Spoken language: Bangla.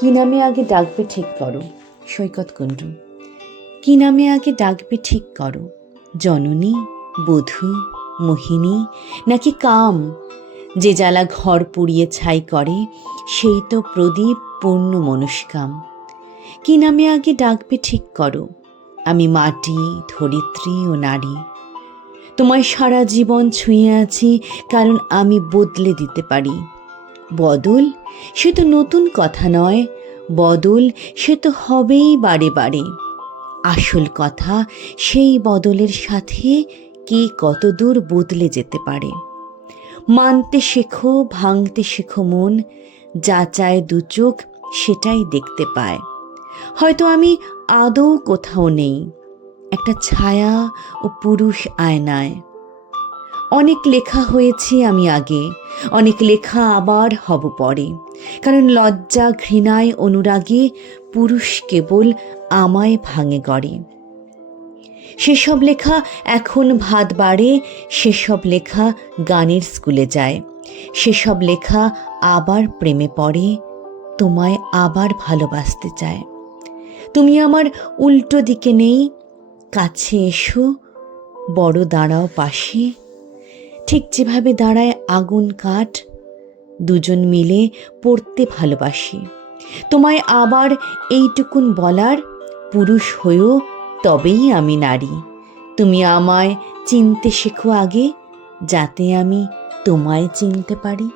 কি নামে আগে ডাকবে ঠিক করো। সৈকত কুণ্ডু। কি নামে আগে ডাকবে ঠিক করো, জননী, বধূ, মোহিনী নাকি কাম? যে জ্বালা ঘর পুড়িয়ে ছাই করে, সেই তো প্রদীপ পূর্ণ মনস্কাম। কি নামে আগে ডাকবে ঠিক করো, আমি মাটি, ধরিত্রী ও নারী। তোমায় সারা জীবন ছুঁয়ে আছি, কারণ আমি বদলে দিতে পারি। বদল সে তো নতুন কথা নয়, বদল সে তো হবেই বারে বারে। আসল কথা সেই বদলের সাথে কে কত দূর বদলে যেতে পারে। মানতে শেখো, ভাঙতে শেখো মন, যা চায় দু চোখ সেটাই দেখতে পায়। হয়তো আমি আদৌ কোথাও নেই, একটা ছায়া ও পুরুষ আয়নায়। অনেক লেখা হয়েছি আমি আগে, অনেক লেখা আবার হব পরে, কারণ লজ্জা, ঘৃণায়, অনুরাগে পুরুষ কেবল আমায় ভাঙে গড়ে। সেসব লেখা এখন ভাত বাড়ে, সেসব লেখা গানের স্কুলে যায়, সেসব লেখা আবার প্রেমে পড়ে, তোমায় আবার ভালোবাসতে চায়। তুমি আমার উল্টো দিকে নেই, কাছে এসো, বড় দাঁড়াও পাশে। ঠিক যেভাবে দাঁড়ায় আগুন কাঠ, দুজন মিলে পড়তে ভালোবাসি। তোমায় আবার এইটুকুন বলার, পুরুষ হয়েও তবেই আমি নারী। তুমি আমায় চিনতে শেখো আগে, যাতে আমি তোমায় চিনতে পারি।